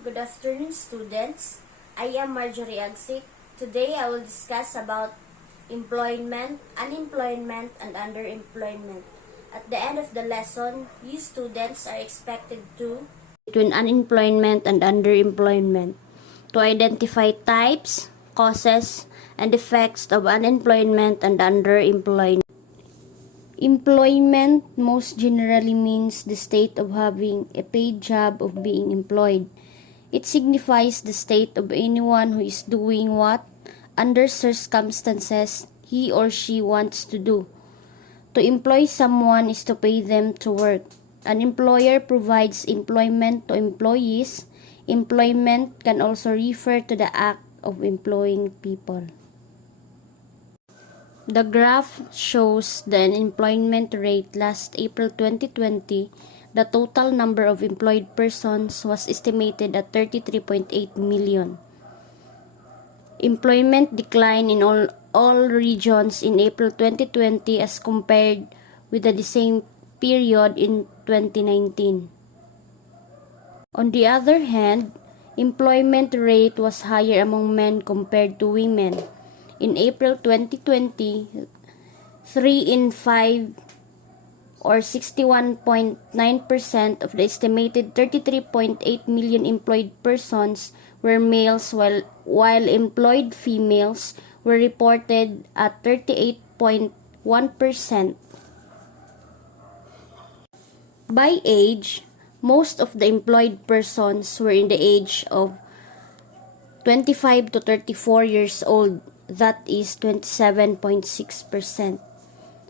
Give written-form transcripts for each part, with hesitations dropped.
Good afternoon, students. I am Marjorie Agsik. Today I will discuss about employment, unemployment, and underemployment. At the end of the lesson, you students are expected to between unemployment and underemployment to identify types, causes, and effects of unemployment and underemployment. Employment most generally means the state of having a paid job, of being employed. It signifies the state of anyone who is doing what, under circumstances, he or she wants to do. To employ someone is to pay them to work. An employer provides employment to employees. Employment can also refer to the act of employing people. The graph shows the unemployment rate last April 2020. The total number of employed persons was estimated at 33.8 million. Employment declined in all regions in April 2020 as compared with the same period in 2019. On the other hand, employment rate was higher among men compared to women. In April 2020, 3 in 5 or 61.9% of the estimated 33.8 million employed persons were males while employed females were reported at 38.1%. By age, most of the employed persons were in the age of 25 to 34 years old, that is 27.6%,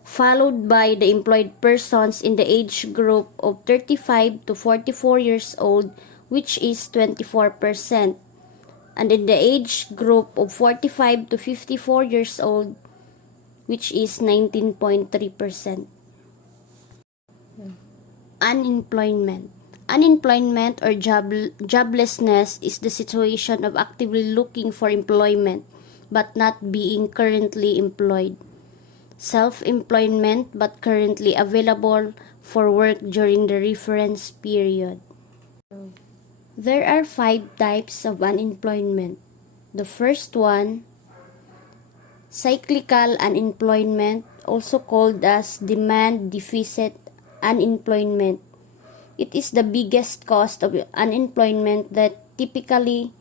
followed by the employed persons in the age group of 35 to 44 years old, which is 24%, and in the age group of 45 to 54 years old, which is 19.3%. Unemployment. Unemployment or joblessness is the situation of actively looking for employment but not being currently employed. Self-employment but currently available for work during the reference period. There are 5 types of unemployment. The first one, cyclical unemployment, also called as demand deficit unemployment. It is the biggest cause of unemployment that typically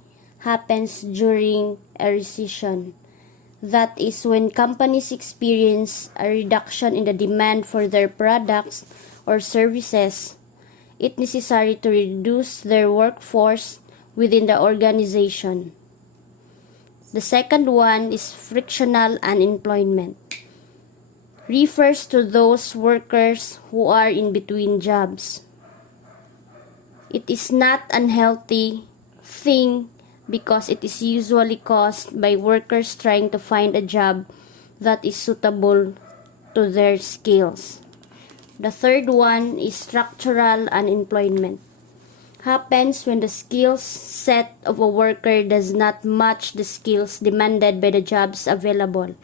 happens during a recession. That is when companies experience a reduction in the demand for their products or services. It is necessary to reduce their workforce within the organization. The second one is frictional unemployment. Refers to those workers who are in between jobs. It is not unhealthy thing because it is usually caused by workers trying to find a job that is suitable to their skills. The third one is structural unemployment. Happens when the skills set of a worker does not match the skills demanded by the jobs available.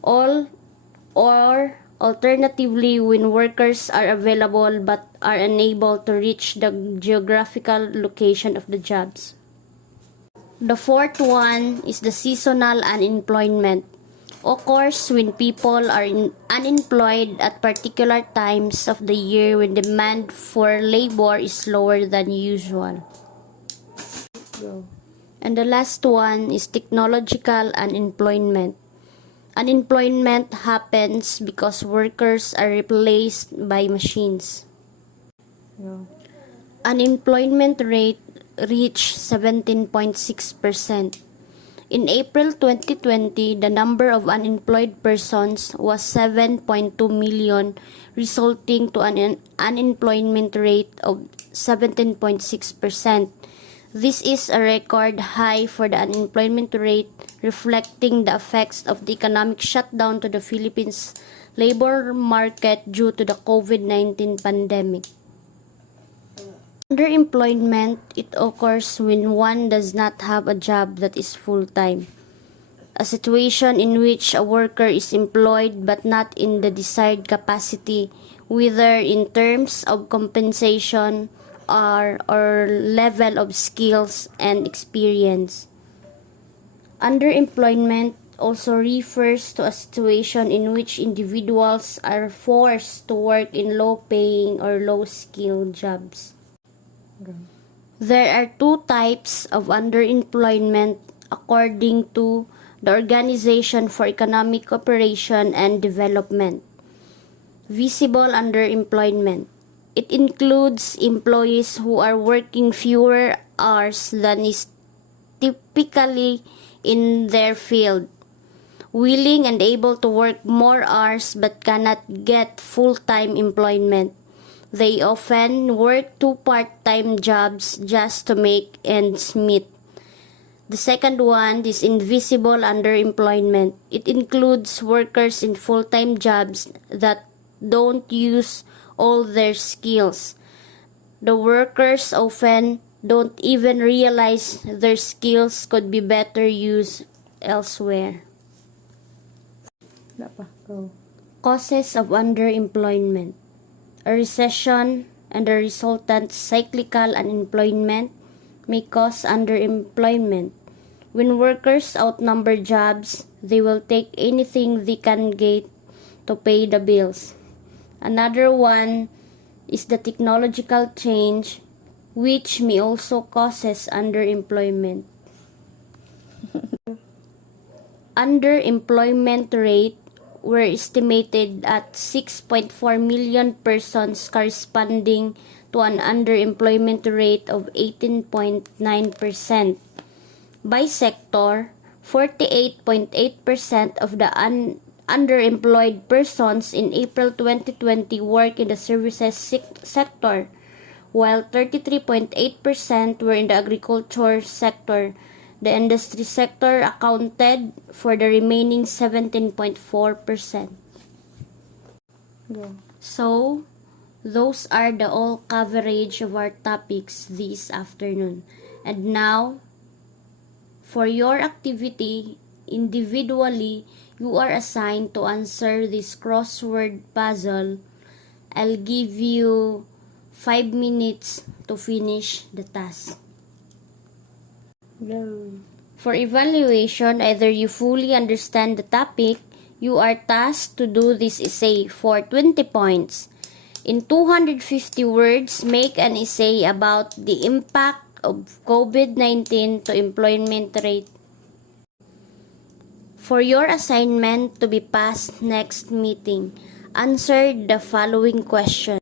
Or alternatively, when workers are available but are unable to reach the geographical location of the jobs. The fourth one is the seasonal unemployment. Occurs when people are unemployed at particular times of the year when demand for labor is lower than usual. And the last one is technological unemployment. Unemployment happens because workers are replaced by machines. Unemployment rate reached 17.6%. In April 2020, the number of unemployed persons was 7.2 million, resulting to an unemployment rate of 17.6%. This is a record high for the unemployment rate, reflecting the effects of the economic shutdown to the Philippines labor market due to the COVID-19 pandemic. Underemployment, it occurs when one does not have a job that is full-time. A situation in which a worker is employed but not in the desired capacity, whether in terms of compensation or level of skills and experience. Underemployment also refers to a situation in which individuals are forced to work in low-paying or low-skilled jobs. There are two types of underemployment according to the Organization for Economic Cooperation and Development. Visible underemployment. It includes employees who are working fewer hours than is typically in their field, willing and able to work more hours but cannot get full-time employment. They often work two part-time jobs just to make ends meet. The second one is invisible underemployment. It includes workers in full-time jobs that don't use all their skills. The workers often don't even realize their skills could be better used elsewhere. Causes of underemployment. A recession and the resultant cyclical unemployment may cause underemployment. When workers outnumber jobs, they will take anything they can get to pay the bills. Another one is the technological change, which may also causes underemployment. Underemployment rate were estimated at 6.4 million persons, corresponding to an underemployment rate of 18.9%. By sector, 48.8% of the underemployed persons in April 2020 work in the services sector, while 33.8% were in the agriculture sector. The industry sector accounted for the remaining 17.4%. So, those are the all coverage of our topics this afternoon. And now, for your activity, individually, you are assigned to answer this crossword puzzle. I'll give you 5 minutes to finish the task. For evaluation, either you fully understand the topic, you are tasked to do this essay for 20 points. In 250 words, make an essay about the impact of COVID-19 to employment rate. For your assignment to be passed next meeting, answer the following question.